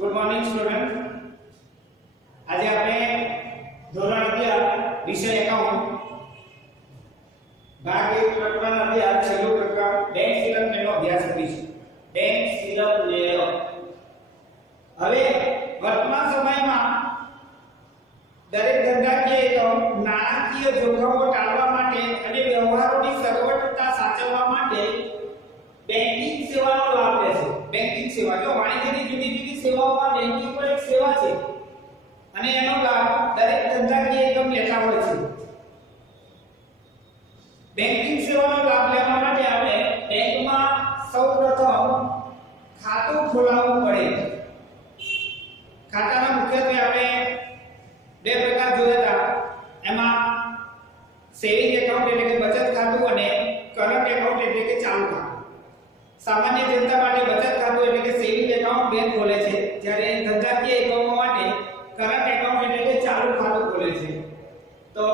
Good morning student. આજે આપણે ધોરણ 11 વિષય એકાઉન્ટ ભાગ 1 પ્રકરણ 11 છેલ્લું પ્રકરણ બેંક સ્ટેટમેન્ટનો અભ્યાસ કરીશું. Bank statement. હવે વર્તમાન સમયમાં દરેક ધંધાકીય એકમ નાણાકીય જોખમો ટાળવા માટે અને વ્યવહારોની સર્વોચ્ચતા સાચવવા માટે બેંકિંગ સેવાનો લાભ લે છે. બેંકિંગ સેવા જો વાણિજ્યની જુદી જુદી સેવાઓમાં બેંકિંગ પણ એક સેવા છે અને એનો લાભ દરેક ધંધાકીય એકમ લેતા હોય છે. બેંકિંગ સેવાનો લાભ લેવા માટે આપણે બેંકમાં સૌપ્રથમ ખાતું ખોલાવવું પડે. ખાતાના મુખ્યત્વે આપણે બે પ્રકાર જોયા હતા. એમાં સેવિંગ એકાઉન્ટ એટલે કે બચત ખાતું અને કરંટ એકાઉન્ટ એટલે કે ચાલુ ખાતું. સામાન્ય જનતા માટે બચત ખાતું એટલે કે સેવિંગ એકાઉન્ટ બેંક ખોલે છે, જ્યારે ધંધાકીય એકમો માટે કરંટ એકાઉન્ટ એટલે કે ચાલુ ખાતું ખોલે છે. તો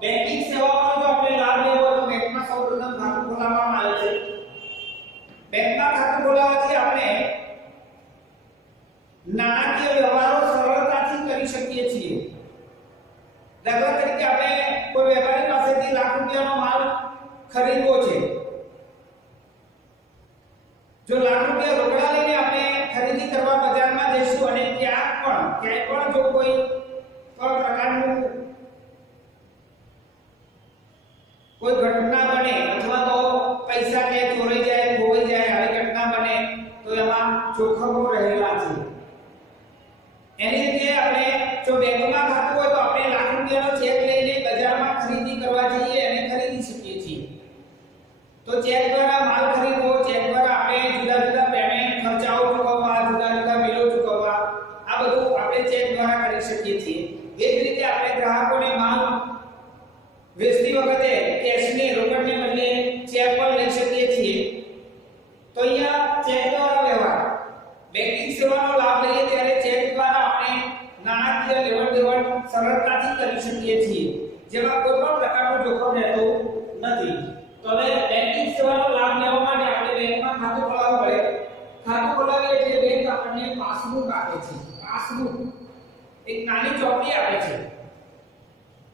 બેંકિંગ સેવાઓનો જો આપણે લાભ લેવો હોય તો બેંકમાં સૌપ્રથમ ખાતું ખોલાવવામાં આવે છે. બેંકમાં ખાતું ખોલાવવાથી આપણે નાણાકીય વ્યવહારો સરળતાથી કરી શકીએ છીએ. દાખલા તરીકે આપણે કોઈ વેપારી પાસેથી લાખ રૂપિયાનો માલ ખરીદવો છે. જો લાખ રૂપિયા રોકડા લઈને આપણે ખરીદી કરવા બજારમાં જઈશું અને ક્યાંય પણ જો કોઈ પ્રકારનું કોઈ ઘટના બને અથવા તો પૈસા કે ચોરાઈ જાય, ખોવાઈ જાય, આવી ઘટના બને તો એમાં જોખમો રહેલા છે. એની રીતે આપણે જો બેંકમાં ખાતું હોય તો આપણે લાખ રૂપિયાનો ચેક લઈને બજારમાં ખરીદી કરવા જઈએ અને ખરીદી શકીએ છીએ. તો ચેક દ્વારા માલ ખરીદવો, ચેક દ્વારા આપણે જુદા જુદા પેમેન્ટ ખર્ચાઓ ચૂકવવા, જુદા જુદા બિલો ચૂકવવા, આ બધું આપણે ચેક દ્વારા કરી શકીએ છીએ. એ જ રીતે આપણે ગ્રાહકોને માલ વેચતી વખતે કેશને રોકડને બદલે ચેક પણ લઈ શકીએ છીએ. તો અહીંયા ચેક દ્વારા વ્યવહાર, બેંકિંગ સેવાનો લાભ લઈએ ત્યારે ચેક દ્વારા આપણે નાણાકીય લેવડ દેવડ સરળતાથી કરી શકીએ છીએ, જેમાં કોઈ પણ પ્રકારનું જોખમ રહેતું નથી. તો હવે બેંકિંગ સેવાનો લાભ લેવા માટે આપણે બેંકમાં ખાતું ખોલાવવું પડે. ખાતું ખોલાવીએ એટલે બેંક આપણને પાસબુક આપે છે. પાસબુક એક નાની ચોપડી આપે છે.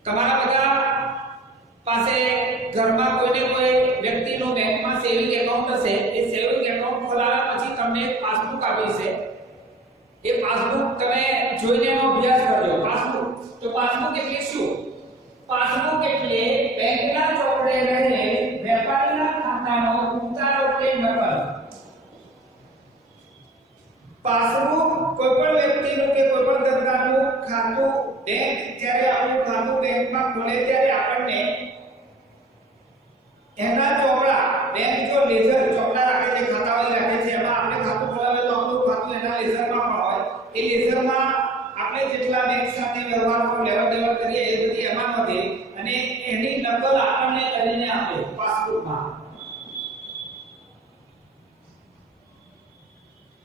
તમારા બધા પાસે ઘરમાં કોઈને કોઈ વ્યક્તિનો બેંકમાં સેવિંગ એકાઉન્ટ હશે. એ સેવિંગ એકાઉન્ટ ખોલાવ્યા પછી તમને પાસબુક આપે છે. એ પાસબુક તમે જોઈને એનો અભ્યાસ કરજો. પાસબુક તો પાસબુક એટલે શું? પાસબુક એટલે બેંકના ચોપડે રહે વેપારીના ખાતાનો ઉતારો કે નકલ. પાસબુક કોઈપણ વ્યક્તિનું કે કોઈપણ ધંધાનું ખાતું બેંક જ્યારે આપણું ખાતું બેંકમાં ખોલે ત્યારે આપણને એના ચોપડા, બેંક જો લેઝર ચોપડા રાખે છે, ખાતાવાળી રાખે છે, એમાં આપણે ખાતું ખોલાવે તો આપણું ખાતું એના લેઝરમાં પણ હોય. એ લેઝરમાં આપણે જેટલા બેંક સાથે વ્યવહારો લેવડ દેવડ કરીએ એ બધી એમાં નોંધે અને એની નકલ આપણને કરીને આપે પાસબુકમાં.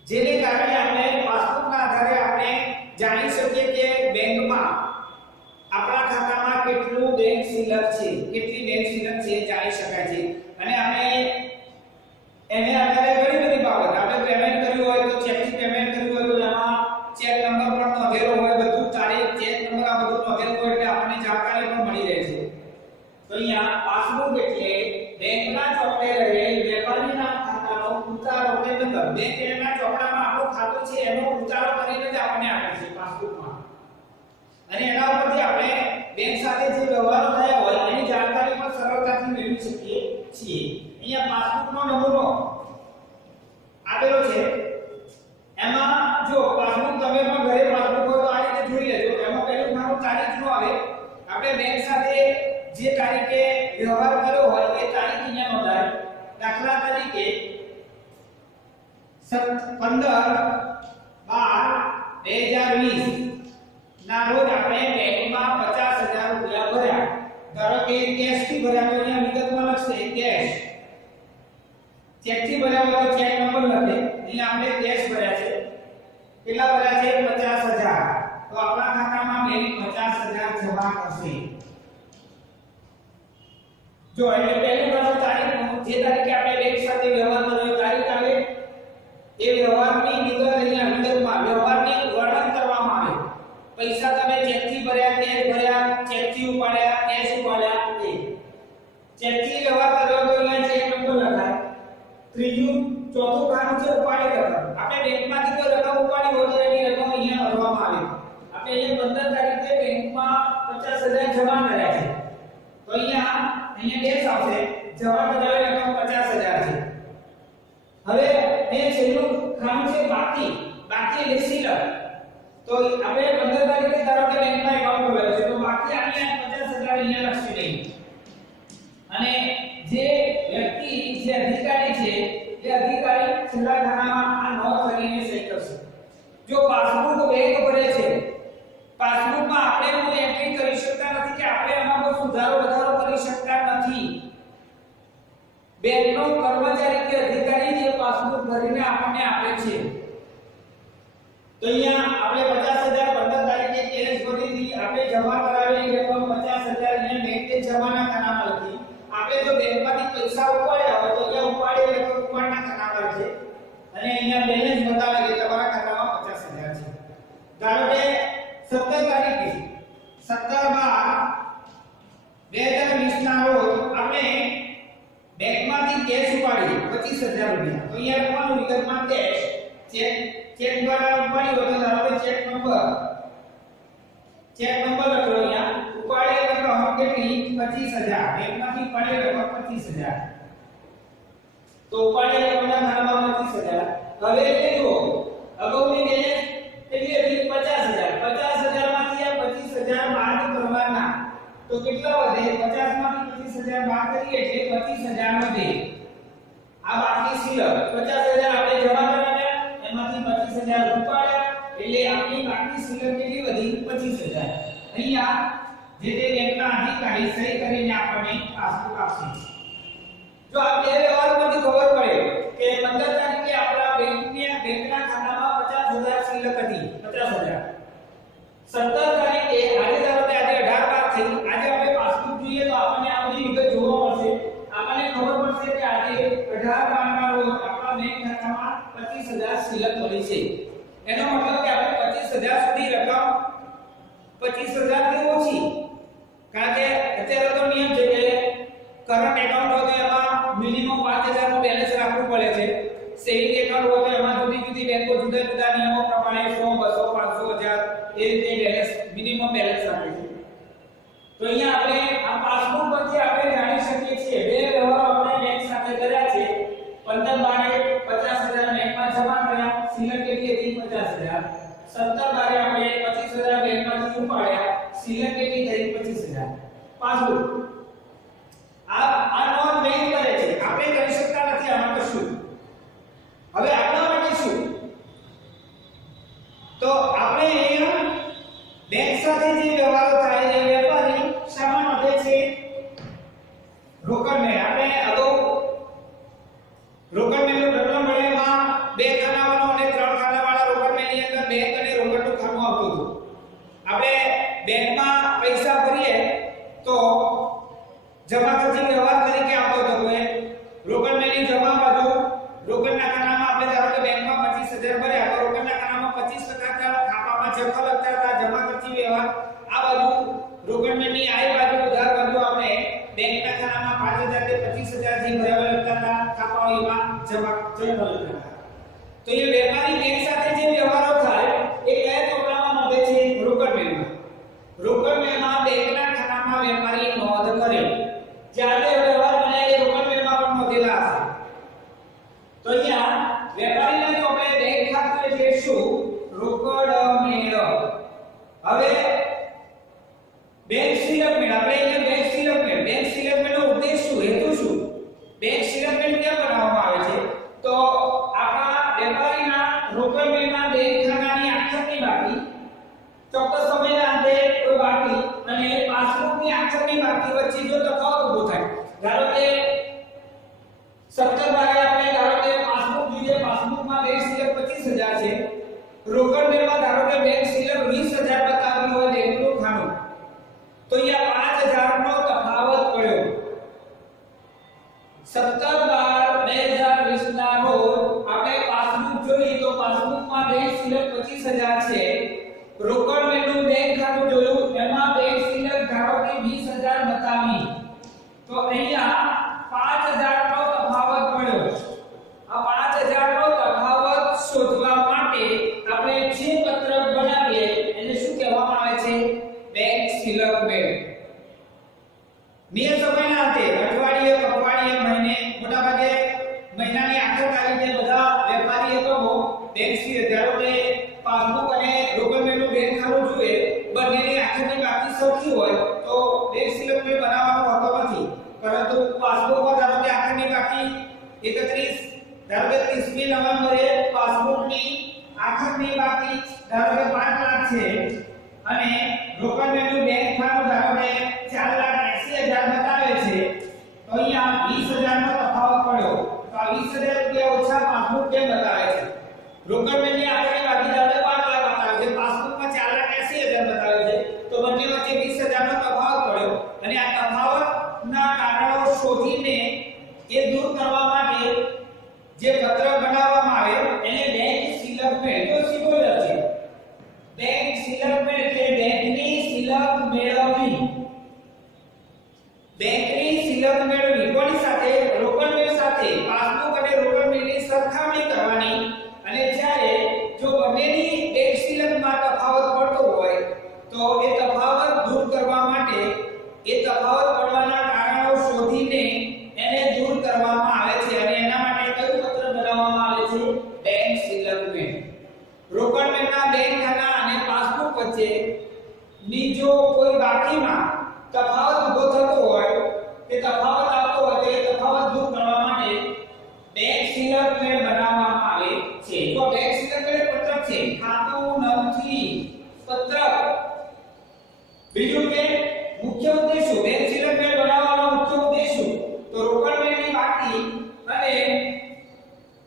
જેને કારણે આપણે પાસબુકના આધારે આપણે જાણી શકીએ કે બેંકમાં આપણા ખાતામાં કેટલું બેંક શિલ્લક છે, કેટલી બેંક શિલ્લક છે જાણી શકાય છે. અને આપણે એને આધારે ઘણી બધી બાબત, આપણે પેમેન્ટ કર્યું હોય તો ચેકથી પેમેન્ટ કર્યું હોય તો એમાં ચેક નંબર પણ નોંધેલો હોય, બધું તારીખ, ચેક નંબર આ બધું નોંધેલું હોય એટલે આપણને જાણકારી પણ મળી રહે છે. તો અહીંયા પાસબુક એટલે બેંકના ચોપડે રહેલ વેપારીના ખાતાનો ઉતારો કે નકલ. બેંક એના ચોપડામાં આપણું ખાતું છે એનો ઉતારો કરીને જ આપણને આપે છે પાસબુકમાં. અને એના ઉપરથી આપણે બેંક સાથે જે વ્યવહારો થયા હોય એની જાણકારી પણ સરળતાથી મેળવી શકીએ છીએ. અહીંયા પાસબુકનો નમૂનો આપેલો છે. એમાં જો પાસબુક તમે પણ ઘરે પાસબુક હોય તો આ રીતે જોઈ લેજો. એમાં પહેલું નામ તારીખનો આવે. આપણે બેંક સાથે જે તારીખે વ્યવહાર કર્યો હોય એ તારીખ અહીંયા નોંધાય. દાખલા તરીકે 15/12/2020 ના રોજ આપણે બેંકમાં 50,000 રૂપિયા ભર્યા. ધારો કે કેશ થી ભર્યા તો અહીંયા વિગતમાં લખશે કેશ. ચેક થી ભર્યા હોય તો ચેક નંબર લખે. અહીંયા આપણે કેશ ભર્યા છે. કેટલા ભર્યા છે? 50,000. તો આપણા ખાતામાં બેંક 50,000 જમા કરશે. જો એટલે પહેલું પાછું તારીખ, જે તારીખે આપણે બેંક સાથે વ્યવહાર કર્યો તારીખ આવે એ વ્યવહારની વિગત અહીંયા વિગતમાં વ્યવહાર ખાનું છે ઉપાડેલી રકમ. આપણે બેંકમાંથી કોઈ રકમ ઉપાડી હોય તો એની રકમ અહીંયા ભરવામાં આવે. આપણે અહીંયા 15 તારીખે બેંકમાં 50000 જમા કર્યા છે. તો અહીંયા ડેશ આવશે. જમા કરાવેલી રકમ 50000 છે. હવે અહીંયા છેલ્લું ખાનું છે બાકી એટલે શિલક. તો આપણે 15 તારીખે ધારો કે બેંકમાં એકાઉન્ટ ખોલાવ્યું છે તો બાકી અહીંયા 50000 અહીંયા લખી દઈએ. અને જે વ્યક્તિ જે અધિકારી છે એ અધિકારી છેલ્લા ખાનામાં આ નોંધ કરીને સહી કરશે. જો પાસબુક બેંક ભરે છે, પાસબુકમાં આપણે કોઈ એન્ટ્રી કરી શકતા નથી કે આપણે એમાં કોઈ સુધારો વધારો કરી શકતા નથી. બેંકનો કર્મચારી કે અધિકારી જે પાસબુક ભરીને આપણને આપે છે. તો અહીંયા આપણે 50000 15 તારીખે કેશ ભરીથી આપણે જમા કરાવેલી રકમ 50000 અહીંયા બેંકે જમાના ખાનામાં લખી. આપણે જો બેંકમાંથી પૈસા ઉપાડ્યા હોય તો અહીંયા ઉપાડેલી રકમ ઉપાડના ખાનામાં છે અને અહીંયા બેલેન્સ બતાવે કે તમારા ખાતામાં 50000 છે. ધારો કે 17 તારીખે 17/12/2020 ના રોજ આપણે બેંકમાંથી કેશ ઉપાડી 25000 રૂપિયા. તો અહીંયા લખવાનું વિગતમાં કેશ ચેક દ્વારા ઉપાડી હોય તો ધારો કે ચેક નંબર લખો. અહીંયા ઉપાડેલ રકમ કેટલી 25000. બેંકમાંથી ઉપાડેલ રકમ 25000. તો ઉપાડેલ રકમના ખાતામાં 25000. હવે એટલે જો અગાઉની બેલેન્સ કેટલી હતી 50000. 50000 માંથી આ 25000 બાદ કરવાના તો કેટલા વધે? 50 માંથી 25000 બાદ કરીએ એટલે 25000 વધે. આ બાકી શિલક 50000 આપણે જમા કરાવ્યા એમાંથી 25000 ઉપાડ્યા એટલે આપણી બાકી શિલક કેટલી વધી 25000. અહીંયા જે તે બેંકના અધિકારી સહી કરીને આપણને પાસબુક આપશે. જો આ બે વ્યવહાર પરથી ખબર પડે કે 15 તારીખે આપણા બેંકના ખાતામાં 50000 શિલક હતી 50000. 17 તારીખે આજે ધારો કે આજે 18/12 થઈ, આજે આપણે પાસબુક જોઈએ તો આપણને આ બધી વિગત જોવા મળશે. આપણને ખબર પડશે કે આજે 18/12 ના રોજ આપણા બેંક ખાતામાં 25000 શિલક મળી છે. એનો મતલબ કે આપણે 25000 સુધી રકમ 25000 થી ઓછી, કારણ કે અત્યારે તો નિયમ છે કે કરંટ એકાઉન્ટ હોય તો એમાં મિનિમમ 5000 નું બેલેન્સ રાખવું પડે છે. સેવિંગ એકાઉન્ટ હોય તો એમાં જુદી બેંકો જુદા જુદા નિયમો પ્રમાણે 100 200 500 1000 એ રીતે બેલેન્સ મિનિમમ બેલેન્સ રાખે છે. તો અહીંયા આપણે આ પાસબુક પરથી આપણે જાણી શકીએ છીએ બે વ્યવહારો આપણે બેંક સાથે કર્યા છે. 15/12 50000 બેંકમાં જમા કર્યા, શિલક કેટલી હતી 50000. 17/12 આપણે 25000 બેંકમાંથી ઉપાડ્યા, શિલક કેટલી થઈ 25000. પાસબુક આ નોંધ બેંક કરે છે, આપણે કરી શકતા નથી આમાં કશું. હવે આપણા માટે શું? તો આપણે અહીંયા બેંક સાથે જે વ્યવહારો થાય છે વેપારી શા માટે છે? રોકડ મેળ. આપણે અગાઉ રોકડ મેળનું પ્રકરણ મળેમાં બે ખાનાવાળો અને ત્રણ ખાનાવાળા રોકડ મેળની અંદર બેંક અને રોકડનું ખાનું આવતું હતું. આપણે બેંકમાં પૈસા ભરીએ તો જમા ખર્ચી વ્યવહાર તરીકે આવતો હતો. રોકડ મેળની જમા બાજુ રોકડના ખાનામાં આપણે ધારો કે બેંકમાં 25000 ભર્યા તો રોકડના ખાનામાં 25% ખાતામાં જમા લખતા હતા, જમા ખર્ચી વ્યવહાર. આ બાજુ રોકડ મેળની આ બાજુ ઉધાર બાજુ આપણે બેંકના ખાનામાં 5000 કે 25000 થી ભર્યા લખતા હતા, ખાતાઓમાં જમા લખતા હતા. તો એ વેપારી બેંક સાથે જે વ્યવહારો થાય એ કયા ચોપડામાં નોંધે છે? રોકડ મેળમાં. રોકડ મેળમાં બેંકના ખાતામાં વેપારી નોંધ કરે. જ્યારે વ્યવહાર બને એ રોકડ મેળમાં પણ નોંધેલા હશે. તો અહીંયા વેપારીના ચોપડે બેંક ખાતું એટલે શું? રોકડ મેળ. હવે બેંક શિલક મેળ. આપણે અહીંયા બેંક શિલક મેળનો ઉદ્દેશ શું, હેતુ શું? બેંક શિલક મેળ કેમ બનાવવામાં આવે છે? તો આપણા વેપારીના રોકડ મેળના બેંક ખાતાની આખરની બાકી, ચોક્કસ સમયના અંતે કોઈ બાકી અને પાસબુકની આખરની બાકી વચ્ચે જો તફાવત ઊભો થાય. ધારો કે 17/12 આપણે ધારો કે પાસબુક જોઈએ, પાસબુકમાં બેંક શિલક 25000 છે, રોકડ મેળમાં ધારો કે બેંક શિલક 20000 બતાવી હોય બેંકનું ખાનું, તો અહીંયા 5000 નો તફાવત પડ્યો. 17/12/2020 ના રોજ આપણે પાસબુક જોઈ તો પાસબુકમાં બેંક શિલક 25000 છે, રોકડ મેળનું બેંક ખાતું જોયું એમાં બેંક શિલક ધારો કે 20000 બતાવી, તો અહીંયા 5000 નો તફાવત પડ્યો. આ 5000 નો મહિનાની આખર તારીખે બધા વેપારી એકમો બેંક સિલક, ધારો કે પાસબુક અને રોકડ મેળનું બેંક ખાતું જોઈએ, બંનેની આખરની બાકી સરખી હોય તો બેંક સિલક મેળ બનાવવાનો હોતો નથી. પરંતુ પાસબુકમાં ધારો કે આખરની બાકી 31, ધારો કે 30મી નવેમ્બરે પાસબુકની આખરની બાકી ધારો કે 5 લાખ છે અને રોકડ મેળનું બેંક ખાતું ધારો કે 4,80,000 બતાવે છે, તો અહીંયા 20,000 નો તફાવત પડ્યો. તો આ 20,000 રૂપિયા ઓછા પાસબુક કેમ બતાવે છે? રોકડ મેળની આખરની બાકી ધારો કે 5 લાખ બતાવે છે, પાસબુકમાં 4,80,000 બતાવે છે, તો બંને વચ્ચે 20,000 નો તફાવત પડ્યો. અને આ તફાવતના કારણો શોધીને એ દૂર કરવા માટે જે પત્ર બનાવવામાં આવે એને બેંક સિલક મેળ, તો સીધો જ છે. બેંક સિલક મેળ એટલે બેંકની સિલક મેળવવી. બેંકની સિલક મેળવવી કોની સાથે? રોકડ મેળ સાથે. પાસબુક અને રોકડ મેળની સરખામણી કરવાની અને જ્યારે જો બંનેની બેંક સિલકમાં તફાવત પડતો હોય તો એ તફાવત દૂર કરવા માટે એ તફાવત પડવાના કારણો શોધીને એને દૂર કરવામાં આવે છે અને એના માટે કયું પત્ર બનાવવામાં આવે છે? બેંક સિલક મેળ. રોકડ મેળના બેંક ખાતા અને પાસબુક વચ્ચે ની જો કોઈ બાકીમાં તફાવત ઉભો થતો હોય, તે તફાવત આવતો હોય તો એ તફાવત દૂર કરવા માટે બેંક સિલક મેળ બનાવવામાં આવે છે. તો બેંક સિલક મેળ પત્રક છે, ખાતું નથી પત્રક. બીજું કે મુખ્ય ઉદ્દેશો, બેંક સિલક મેળ બનાવવાનો મુખ્ય ઉદ્દેશો તો રોકડ મેળની બાકી અને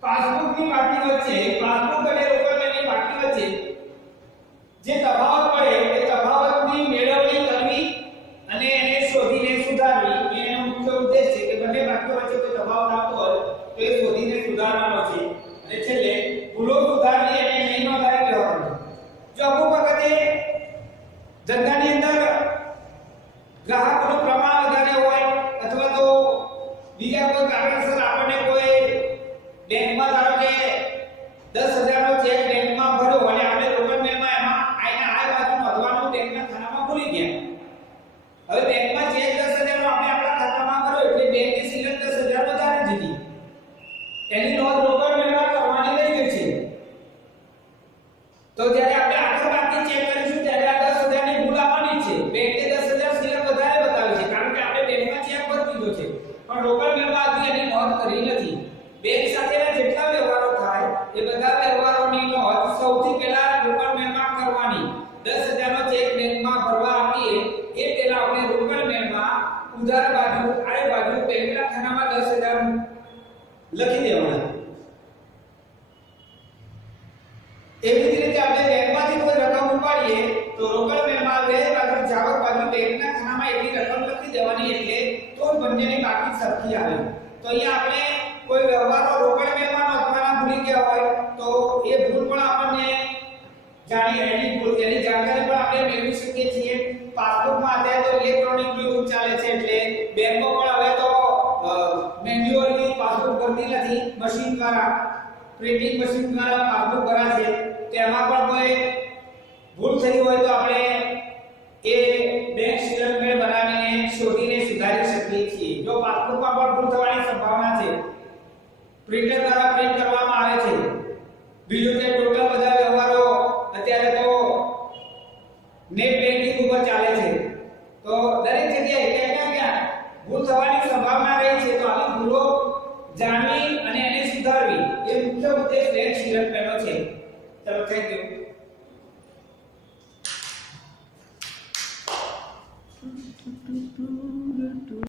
પાસબુકની બાકી વચ્ચે, પાસબુક અને રોકડ મેળની બાકી વચ્ચે જે તફાવત પડે એ તફાવતની મેળવણી કરવી અને એને શોધીને સુધારવી એનો મુખ્ય ઉદ્દેશ છે. કે બંને બાકીઓ વચ્ચે કોઈ તફાવત આવતો હોય તો એ શોધીને સુધારવાનો છે. અને છેલ્લે ભૂલો સુધારવી અને નહીં નોંધાવી લેવાનું. જો અમુક વખતે ધંધાની અંદર ગ્રાહકોનું પ્રમાણ વધારે હોય અથવા તો બીજા કોઈ કારણસર આપણને કોઈ બેંકમાં ધારો કે 10,000 નો ચેક બેંકમાં ભર્યો અને આપણે રોકડ મેળમાં એમાં આઈને આ બાજુ નોંધવાનું બેંકના ખાતામાં ભૂલી ગયા. હવે બેંકમાં ચેક 10,000 નો આપણે આપણા ખાતામાં ભર્યો એટલે બેંકની સિલક 10,000 વધારે દીધી, એની નોંધ રોકડ મેળમાં કરવાની રહી ગઈ છે. તો જ્યારે આપણે આખર બાકી ચેક કરીશું ત્યારે આ 10,000 ની ભૂલ આવવાની છે. બેંકે 10,000 સિલક વધારે બતાવી છે કારણ કે આપણે બેંકમાં ચેક ભરી દીધો છે, પણ રોકડ મેળમાં હજી એની નોંધ કરી નથી. બેંક સાથેના જેટલા વ્યવહારો થાય એ બધા વ્યવહારોની નોંધ સૌથી પહેલા રોકડ મેળમાં કરવાની. 10,000 નો ચેક બેંકમાં ભરવા આપીએ એ પહેલા આપણે રોકડ મેળમાં ઉધાર બાજુ આડે બાજુ બેંકના ખાતામાં 10,000 લખી દેવાના. એવી જ રીતે આપણે બેંકમાંથી કોઈ રકમ ઉપાડીએ તો રોકડ મેળમાં બે બાજુ જાવક બાજુ બેંકના ખાતામાં એટલી રકમ લખી દેવાની એટલે તો બંનેની બાકી સરખી આવે. તો અહીંયા આપણે કોઈ વ્યવહારો રોકડ મેળમાં નોંધવાના ભૂલી ગયા હોય તો એ ભૂલ પણ આપણને એની જાણકારી પણ આપણે મેળવી શકીએ છીએ. પાસબુકમાં અત્યારે તો ઇલેક્ટ્રોનિક યુગ ચાલે છે એટલે બેંકો પણ હવે તો મેન્યુઅલી પાસબુક ભરતી નથી, મશીન દ્વારા પ્રિન્ટિંગ મશીન દ્વારા પાસબુક ભરાય છે. તેમાં પણ કોઈ ભૂલ થઈ હોય તો આપણે એ બેંક સિલક મેળ બનાવીને શોધીને સુધારી શકીએ છીએ. જો પાસબુકમાં પણ ભૂલ થવાની સંભાવના છે, પ્રિન્ટર દ્વારા પ્રિન્ટ કરવામાં આવે છે. બીજું કે ટોટલ બધા વ્યવહારો અત્યારે તો નેટ બેન્કિંગ ઉપર ચાલે છે, તો દરેક જગ્યાએ ક્યાં ભૂલ થવાની સંભાવના રહી છે. તો આવી ભૂલો જાણવી અને એને સુધારવી એ મુખ્ય ઉદ્દેશ બેંક સિલક મેળનો છે. ચલો, થેન્ક યુ.